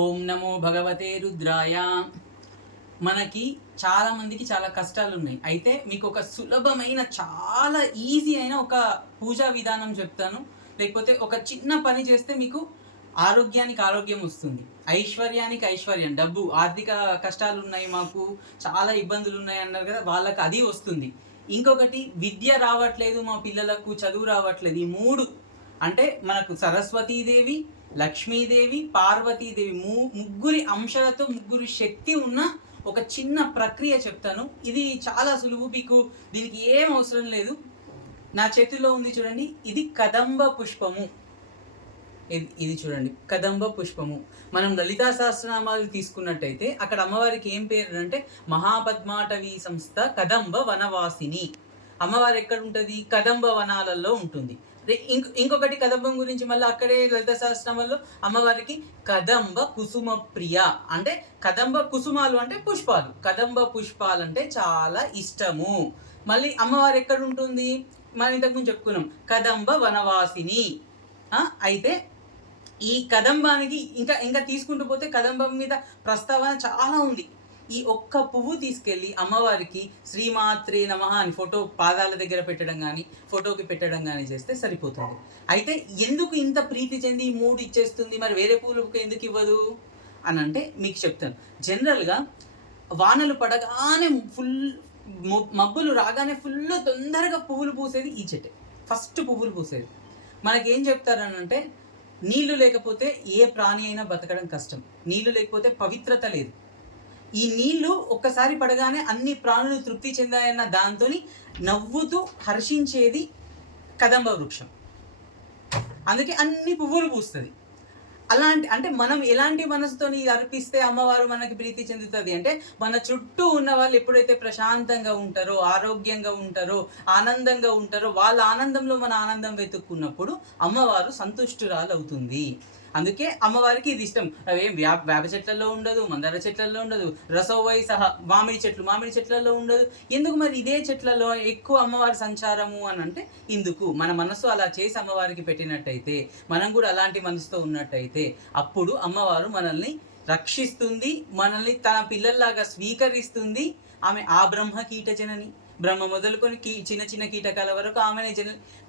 ఓం నమో భగవతే రుద్రాయ. మనకి చాలామందికి చాలా కష్టాలు ఉన్నాయి. అయితే మీకు ఒక సులభమైన చాలా ఈజీ అయిన ఒక పూజా విధానం చెప్తాను. లేకపోతే ఒక చిన్న పని చేస్తే మీకు ఆరోగ్యానికి ఆరోగ్యం వస్తుంది, ఐశ్వర్యానికి ఐశ్వర్యం, డబ్బు, ఆర్థిక కష్టాలు ఉన్నాయి, మాకు చాలా ఇబ్బందులు ఉన్నాయి అన్నారు కదా, వాళ్ళకి అది వస్తుంది. ఇంకొకటి విద్య రావట్లేదు, మా పిల్లలకు చదువు రావట్లేదు. ఈ మూడు అంటే మనకు సరస్వతీదేవి, లక్ష్మీదేవి, పార్వతీదేవి ముగ్గురి అంశాలతో ముగ్గురు శక్తి ఉన్న ఒక చిన్న ప్రక్రియ చెప్తాను. ఇది చాలా సులువు, మీకు దీనికి ఏం అవసరం లేదు. నా చేతిలో ఉంది చూడండి, ఇది కదంబ పుష్పము. ఇది చూడండి, కదంబ పుష్పము. మనం లలితా సహస్రనామాలు తీసుకున్నట్టయితే అక్కడ అమ్మవారికి ఏం పేరు అంటే మహాపద్మాటవీ సంస్థ కదంబ వనవాసిని. అమ్మవారు ఎక్కడ ఉంటుంది? కదంబ వనాలలో ఉంటుంది. ఇంకొకటి కదంబం గురించి మళ్ళీ అక్కడే లలిత సహస్రనామాల్లో అమ్మవారికి కదంబ కుసుమ ప్రియ, అంటే కదంబ కుసుమాలు అంటే పుష్పాలు, కదంబ పుష్పాలు అంటే చాలా ఇష్టము. మళ్ళీ అమ్మవారు ఎక్కడ ఉంటుంది? మనం ఇంతకుముందు చెప్పుకున్నాం, కదంబ వనవాసిని. అయితే ఈ కదంబానికి ఇంకా ఇంకా తీసుకుంటూ పోతే కదంబం మీద ప్రస్తావన చాలా ఉంది. ఈ ఒక్క పువ్వు తీసుకెళ్ళి అమ్మవారికి శ్రీమాత్రే నమః అని ఫోటో పాదాల దగ్గర పెట్టడం కానీ, ఫోటోకి పెట్టడం కానీ చేస్తే సరిపోతుంది. అయితే ఎందుకు ఇంత ప్రీతి చెంది ఈ మూడు ఇచ్చేస్తుంది, మరి వేరే పువ్వులకు ఎందుకు ఇవ్వదు అని అంటే మీకు చెప్తాను. జనరల్గా వానలు పడగానే ఫుల్ మబ్బులు రాగానే ఫుల్ తొందరగా పువ్వులు పూసేది ఈ చెట్టే, ఫస్ట్ పువ్వులు పూసేది. మనకేం చెప్తారనంటే నీళ్లు లేకపోతే ఏ ప్రాణి అయినా బతకడం కష్టం, నీళ్లు లేకపోతే పవిత్రత లేదు. ఈ నీళ్లు ఒక్కసారి పడగానే అన్ని ప్రాణులు తృప్తి చెందాయన్న దాంతో నవ్వుతూ హర్షించేది కదంబ వృక్షం, అందుకే అన్ని పువ్వులు పూస్తుంది. అంటే మనం ఎలాంటి మనసుతో ఇది అర్పిస్తే అమ్మవారు మనకి ప్రీతి చెందుతుంది అంటే, మన చుట్టూ ఉన్న వాళ్ళు ఎప్పుడైతే ప్రశాంతంగా ఉంటారో, ఆరోగ్యంగా ఉంటారో, ఆనందంగా ఉంటారో, వాళ్ళ ఆనందంలో మన ఆనందం వెతుక్కున్నప్పుడు అమ్మవారు సంతుష్టురాలు అవుతుంది. అందుకే అమ్మవారికి ఇది ఇష్టం. అవేం వేప చెట్లలో ఉండదు, మందార చెట్లలో ఉండదు, రసోవై సహా మామిడి చెట్లలో ఉండదు. ఎందుకు మరి ఇదే చెట్లలో ఎక్కువ అమ్మవారి సంచారము అని అంటే, ఇందుకు మన మనసు అలా చేసి అమ్మవారికి పెట్టినట్టయితే, మనం కూడా అలాంటి మనసుతో ఉన్నట్టయితే అప్పుడు అమ్మవారు మనల్ని రక్షిస్తుంది, మనల్ని తన పిల్లల్లాగా స్వీకరిస్తుంది. ఆమె ఆ బ్రహ్మ కీట జనని, బ్రహ్మ మొదలుకొని చిన్న చిన్న కీటకాల వరకు ఆమెనే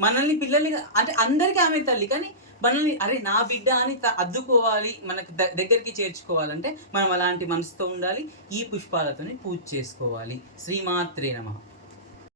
మనల్ని పిల్లల్ని, అంటే అందరికీ ఆమె తల్లి, కానీ మనల్ని అరే నా బిడ్డ అని అద్దుకోవాలి, మనకి దగ్గరికి చేర్చుకోవాలంటే మనం అలాంటి మనసుతో ఉండాలి. ఈ పుష్పాలతోని పూజ చేసుకోవాలి. శ్రీమాత్రే నమః.